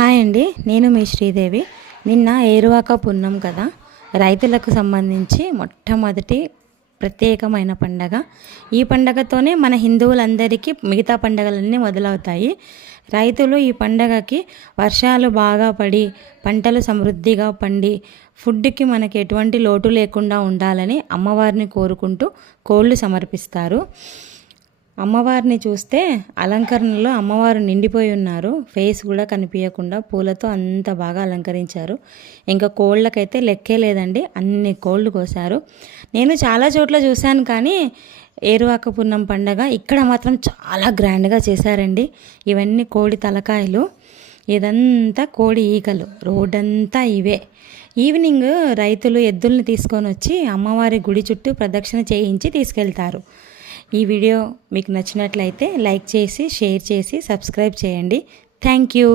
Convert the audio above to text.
Hi అండి, నేను మీ శ్రీదేవి. నిన్న ఏరువాక పున్నం కదా, రైతులకు సంబంధించి మొట్టమొదటి ప్రత్యేకమైన పండగ. ఈ పండగతోనే మన హిందువులందరికీ మిగతా పండగలన్నీ మొదలవుతాయి. రైతులు ఈ పండగకి వర్షాలు బాగా పడి పంటలు సమృద్ధిగా పండి ఫుడ్కి మనకి ఎటువంటి లోటు లేకుండా ఉండాలని అమ్మవారిని కోరుకుంటూ కోళ్ళు సమర్పిస్తారు. అమ్మవారిని చూస్తే అలంకరణలో అమ్మవారు నిండిపోయి ఉన్నారు. ఫేస్ కూడా కనిపించకుండా పూలతో అంత బాగా అలంకరించారు. ఇంకా కోళ్ళకైతే లెక్కే లేదండి, అన్ని కోళ్ళు కోసారు. నేను చాలా చోట్ల చూశాను, కానీ ఏరువాక పున్నం పండగ ఇక్కడ మాత్రం చాలా గ్రాండ్గా చేశారండి. ఇవన్నీ కోడి తలకాయలు, ఇదంతా కోడి ఈకలు, రోడ్డంతా ఇవే. ఈవినింగ్ రైతులు ఎద్దుల్ని తీసుకొని వచ్చి అమ్మవారి గుడి చుట్టూ ప్రదక్షిణ చేయించి తీసుకెళ్తారు. ఈ వీడియో మీకు నచ్చినట్లయితే లైక్ చేసి, షేర్ చేసి, సబ్స్క్రైబ్ చేయండి. Thank you.